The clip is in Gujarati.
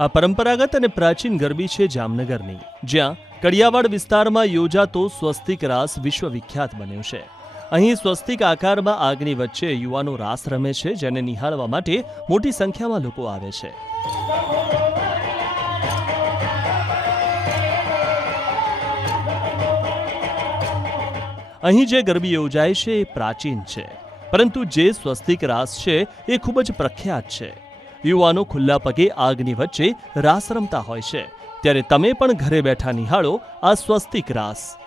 આ પરંપરાગત અને પ્રાચીન ગરબી છે જામનગરની, જ્યાં કડિયાવાડ વિસ્તારમાં યોજાતો સ્વસ્તિક રાસ વિશ્વવિખ્યાત બન્યો છે. અહીં સ્વસ્તિક આકારમાં આગની વચ્ચે યુવાનો રાસ રમે છે, જેને નિહાળવા માટે મોટી સંખ્યામાં લોકો આવે છે. અહીં જે ગરબી યોજાય છે એ પ્રાચીન છે, પરંતુ જે સ્વસ્તિક રાસ છે એ ખૂબ જ પ્રખ્યાત છે. યુવાનો ખુલ્લા પગે આગની વચ્ચે રાસ રમતા હોય છે. ત્યારે તમે પણ ઘરે બેઠા નિહાળો આ સ્વસ્તિક રાસ.